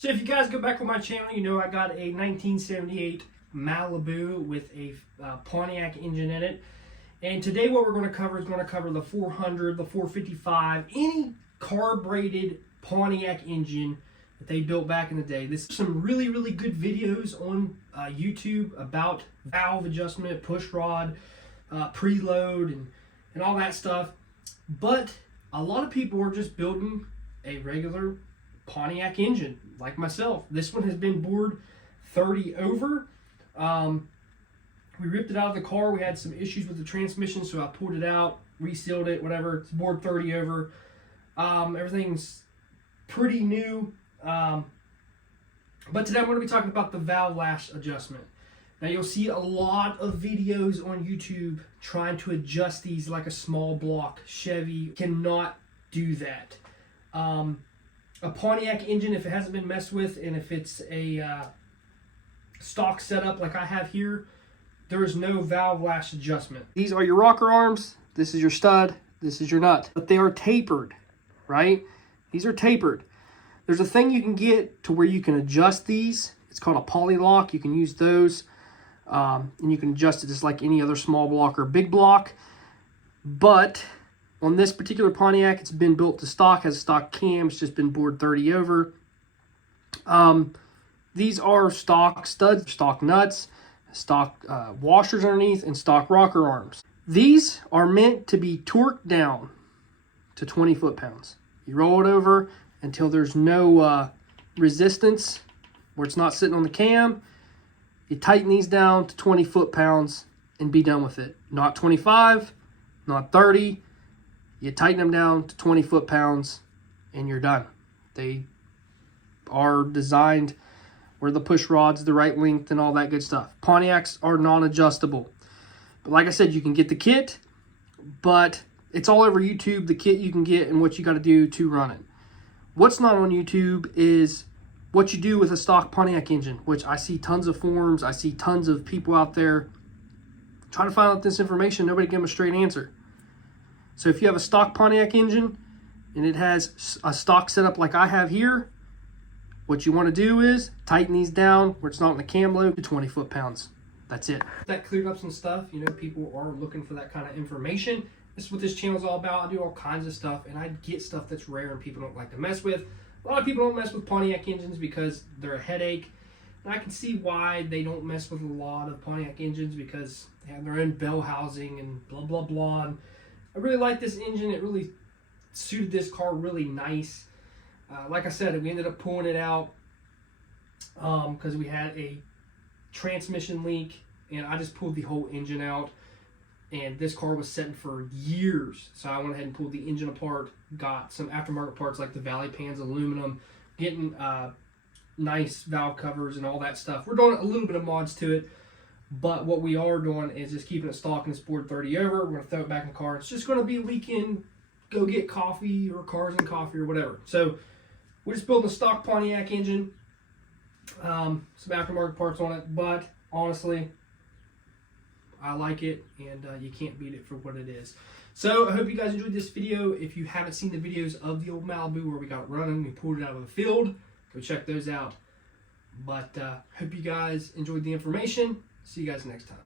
So if you guys go back on my channel, you know I got a 1978 Malibu with a Pontiac engine in it. And today what we're going to cover is the 400, the 455, any carbureted Pontiac engine that they built back in the day. This is some really good videos on YouTube about valve adjustment, push rod, preload, and all that stuff. But a lot of people are just building a regular Pontiac engine, like myself. This one has been bored 30 over. We ripped it out of the car. We had some issues with the transmission, so I pulled it out, resealed it, whatever. It's bored 30 over. Everything's pretty new. But today I'm going to be talking about the valve lash adjustment. Now you'll see a lot of videos on YouTube trying to adjust these like a small block. Chevy cannot do that. A Pontiac engine, if it hasn't been messed with, and if it's a stock setup like I have here, there is no valve lash adjustment. These are your rocker arms. This is your stud. This is your nut. But they are tapered, right? These are tapered. There's a thing you can get to where you can adjust these. It's called a poly lock. You can use those. And you can adjust it just like any other small block or big block. But on this particular Pontiac, it's been built to stock, has a stock cam. It's just been bored 30 over. These are stock studs, stock nuts, stock washers underneath, and stock rocker arms. These are meant to be torqued down to 20 foot-pounds. You roll it over until there's no resistance, where it's not sitting on the cam. You tighten these down to 20 foot-pounds and be done with it. Not 25, not 30. You tighten them down to 20 foot-pounds and you're done. They are designed where the push rod's the right length and all that good stuff. Pontiacs are non-adjustable. But like I said, you can get the kit, but it's all over YouTube, the kit you can get and what you got to do to run it. What's not on YouTube is what you do with a stock Pontiac engine, which I see tons of forums. I see tons of people out there trying to find out this information. Nobody give them a straight answer. So if you have a stock Pontiac engine and it has a stock setup like I have here, what you want to do is tighten these down where it's not in the cam load to 20 foot-pounds. That's it. That cleared up some stuff. You know, people are looking for that kind of information. This is what this channel is all about. I do all kinds of stuff, and I get stuff that's rare and people don't like to mess with. A lot of people don't mess with Pontiac engines because they're a headache. And I can see why they don't mess with a lot of Pontiac engines, because they have their own bell housing and blah, blah, blah. And I really like this engine. It really suited this car really nice. Like I said, we ended up pulling it out because we had a transmission leak, and I just pulled the whole engine out. And this car was sitting for years, so I went ahead and pulled the engine apart, got some aftermarket parts like the valley pans, aluminum, getting nice valve covers and all that stuff. We're doing a little bit of mods to it, but what we are doing is just keeping it stock and it's bored 30 over. We're going to throw it back in the car. It's just going to be a weekend, go get coffee or cars and coffee or whatever. So we're just building a stock Pontiac engine, some aftermarket parts on it, but honestly, I like it, and you can't beat it for what it is. So I hope you guys enjoyed this video. If you haven't seen the videos of the old Malibu where we got it running, we pulled it out of the field, go check those out. But hope you guys enjoyed the information. See you guys next time.